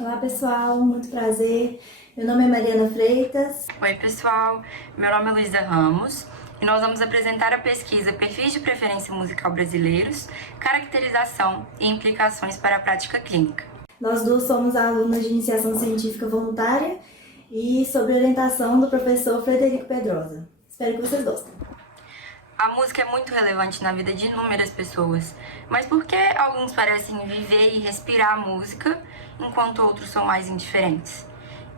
Olá pessoal, muito prazer. Meu nome é Mariana Freitas. Oi pessoal, meu nome é Luísa Ramos e nós vamos apresentar a pesquisa Perfis de Preferência Musical Brasileiros, Caracterização e Implicações para a Prática Clínica. Nós duas somos alunas de iniciação científica voluntária e sob orientação do professor Frederico Pedrosa. Espero que vocês gostem. A música é muito relevante na vida de inúmeras pessoas, mas por que alguns parecem viver e respirar a música, enquanto outros são mais indiferentes?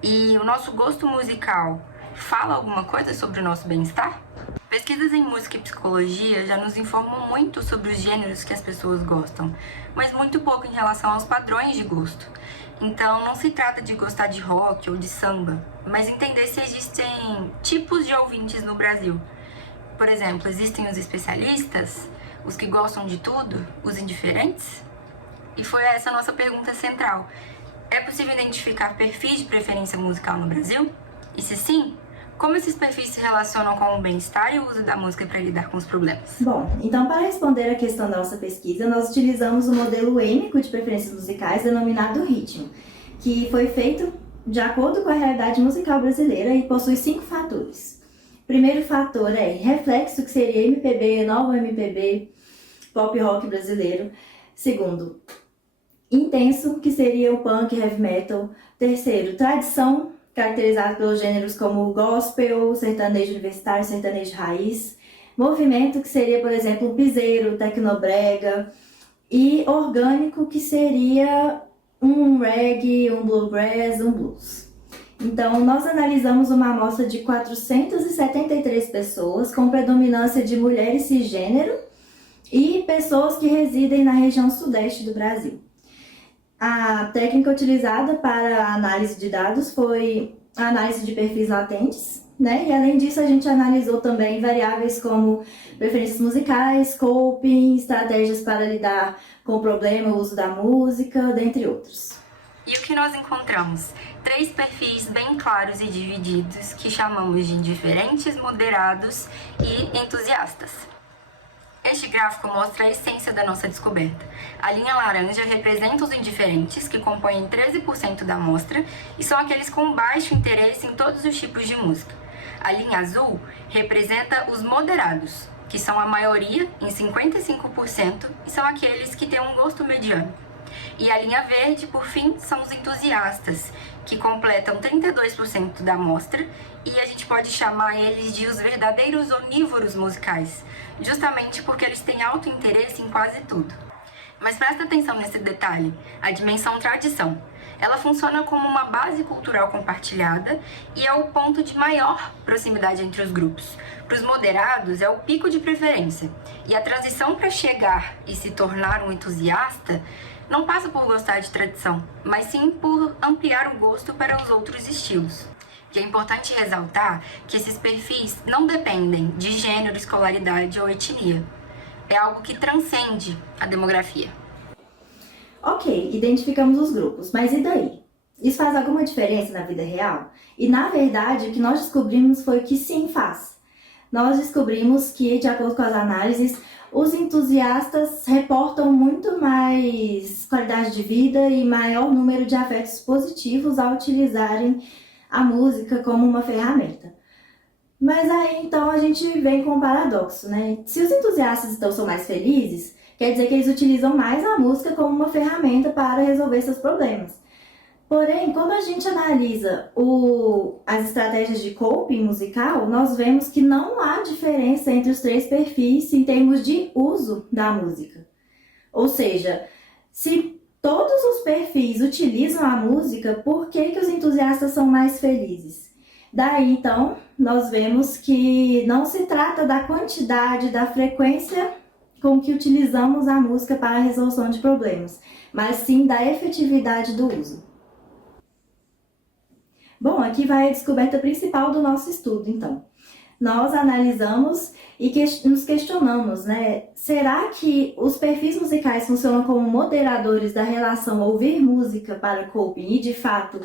E o nosso gosto musical fala alguma coisa sobre o nosso bem-estar? Pesquisas em música e psicologia já nos informam muito sobre os gêneros que as pessoas gostam, mas muito pouco em relação aos padrões de gosto. Então não se trata de gostar de rock ou de samba, mas entender se existem tipos de ouvintes no Brasil. Por exemplo, existem os especialistas, os que gostam de tudo, os indiferentes? E foi essa a nossa pergunta central. É possível identificar perfis de preferência musical no Brasil? E se sim, como esses perfis se relacionam com o bem-estar e o uso da música para lidar com os problemas? Bom, então para responder a questão da nossa pesquisa, nós utilizamos o modelo êmico de preferências musicais denominado ritmo, que foi feito de acordo com a realidade musical brasileira e possui 5 fatores. O primeiro fator é reflexo, que seria MPB, novo MPB, pop rock brasileiro. Segundo, intenso, que seria o punk, heavy metal. Terceiro, tradição, caracterizado pelos gêneros como gospel, sertanejo universitário, sertanejo raiz. Movimento, que seria, por exemplo, o piseiro, tecnobrega. E orgânico, que seria um reggae, um bluegrass, um blues. Então, nós analisamos uma amostra de 473 pessoas, com predominância de mulheres cisgênero e pessoas que residem na região sudeste do Brasil. A técnica utilizada para a análise de dados foi a análise de perfis latentes, né? E além disso, a gente analisou também variáveis como preferências musicais, coping, estratégias para lidar com o problema, o uso da música, dentre outros. E o que nós encontramos? 3 perfis bem claros e divididos que chamamos de indiferentes, moderados e entusiastas. Este gráfico mostra a essência da nossa descoberta. A linha laranja representa os indiferentes, que compõem 13% da amostra, e são aqueles com baixo interesse em todos os tipos de música. A linha azul representa os moderados, que são a maioria, em 55%, e são aqueles que têm um gosto mediano. E a linha verde, por fim, são os entusiastas, que completam 32% da amostra, e a gente pode chamar eles de os verdadeiros onívoros musicais, justamente porque eles têm alto interesse em quase tudo. Mas presta atenção nesse detalhe, a dimensão tradição. Ela funciona como uma base cultural compartilhada e é o ponto de maior proximidade entre os grupos. Para os moderados, é o pico de preferência, e a transição para chegar e se tornar um entusiasta não passa por gostar de tradição, mas sim por ampliar o gosto para os outros estilos. E é importante ressaltar que esses perfis não dependem de gênero, escolaridade ou etnia. É algo que transcende a demografia. Ok, identificamos os grupos, mas e daí? Isso faz alguma diferença na vida real? E na verdade, o que nós descobrimos foi que sim, faz. Nós descobrimos que, de acordo com as análises, os entusiastas reportam muito mais qualidade de vida e maior número de afetos positivos ao utilizarem a música como uma ferramenta. Mas aí então a gente vem com um paradoxo, né? Se os entusiastas então são mais felizes, quer dizer que eles utilizam mais a música como uma ferramenta para resolver seus problemas. Porém, quando a gente analisa as estratégias de coping musical, nós vemos que não há diferença entre os 3 perfis em termos de uso da música. Ou seja, se todos os perfis utilizam a música, por que os entusiastas são mais felizes? Daí, então, nós vemos que não se trata da quantidade, da frequência com que utilizamos a música para a resolução de problemas, mas sim da efetividade do uso. Bom, aqui vai a descoberta principal do nosso estudo, então. Nós analisamos e nos questionamos, né? Será que os perfis musicais funcionam como moderadores da relação ouvir música para coping e, de fato,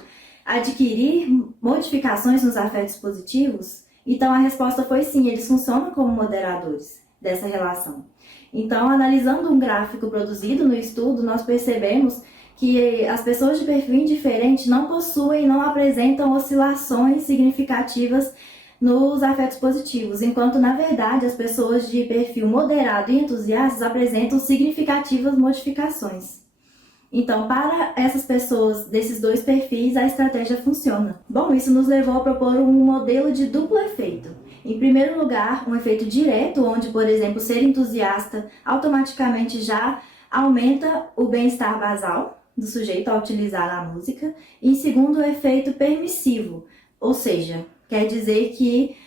adquirir modificações nos afetos positivos? Então, a resposta foi sim, eles funcionam como moderadores dessa relação. Então, analisando um gráfico produzido no estudo, nós percebemos que as pessoas de perfil indiferente não apresentam oscilações significativas nos afetos positivos, enquanto, na verdade, as pessoas de perfil moderado e entusiastas apresentam significativas modificações. Então, para essas pessoas desses dois perfis, a estratégia funciona. Bom, isso nos levou a propor um modelo de duplo efeito. Em primeiro lugar, um efeito direto, onde, por exemplo, ser entusiasta automaticamente já aumenta o bem-estar basal do sujeito ao utilizar a música. E em segundo, o efeito permissivo, ou seja, quer dizer que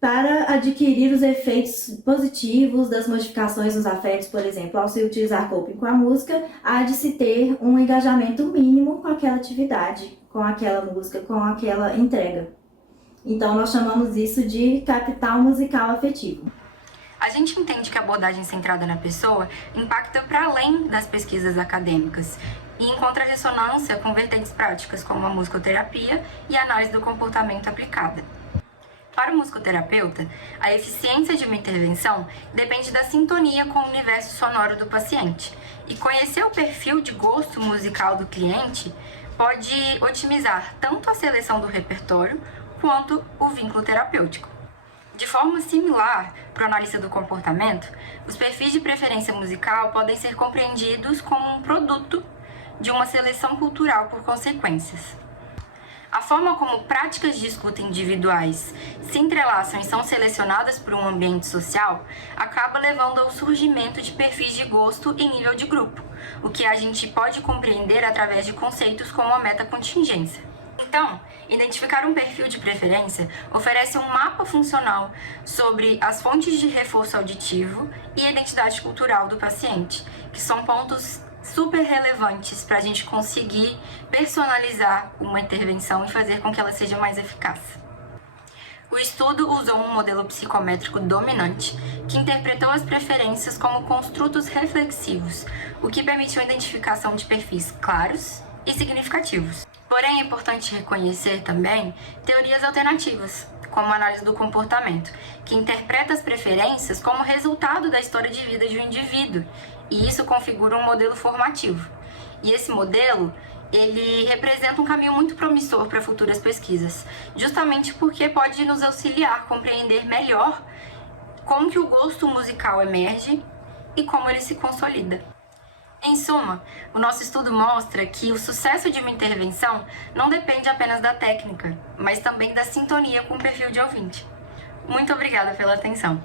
para adquirir os efeitos positivos das modificações nos afetos, por exemplo, ao se utilizar coping com a música, há de se ter um engajamento mínimo com aquela atividade, com aquela música, com aquela entrega. Então, nós chamamos isso de capital musical afetivo. A gente entende que a abordagem centrada na pessoa impacta para além das pesquisas acadêmicas e encontra ressonância com vertentes práticas como a musicoterapia e a análise do comportamento aplicada. Para o musicoterapeuta, a eficiência de uma intervenção depende da sintonia com o universo sonoro do paciente, e conhecer o perfil de gosto musical do cliente pode otimizar tanto a seleção do repertório quanto o vínculo terapêutico. De forma similar, para o analista do comportamento, os perfis de preferência musical podem ser compreendidos como um produto de uma seleção cultural por consequências. A forma como práticas de escuta individuais se entrelaçam e são selecionadas por um ambiente social acaba levando ao surgimento de perfis de gosto em nível de grupo, o que a gente pode compreender através de conceitos como a metacontingência. Então, identificar um perfil de preferência oferece um mapa funcional sobre as fontes de reforço auditivo e a identidade cultural do paciente, que são pontos super relevantes para a gente conseguir personalizar uma intervenção e fazer com que ela seja mais eficaz. O estudo usou um modelo psicométrico dominante que interpretou as preferências como construtos reflexivos, o que permitiu a identificação de perfis claros e significativos. Porém, é importante reconhecer também teorias alternativas, como a análise do comportamento, que interpreta as preferências como resultado da história de vida de um indivíduo, e isso configura um modelo formativo. E esse modelo, ele representa um caminho muito promissor para futuras pesquisas, justamente porque pode nos auxiliar a compreender melhor como que o gosto musical emerge e como ele se consolida. Em suma, o nosso estudo mostra que o sucesso de uma intervenção não depende apenas da técnica, mas também da sintonia com o perfil de ouvinte. Muito obrigada pela atenção.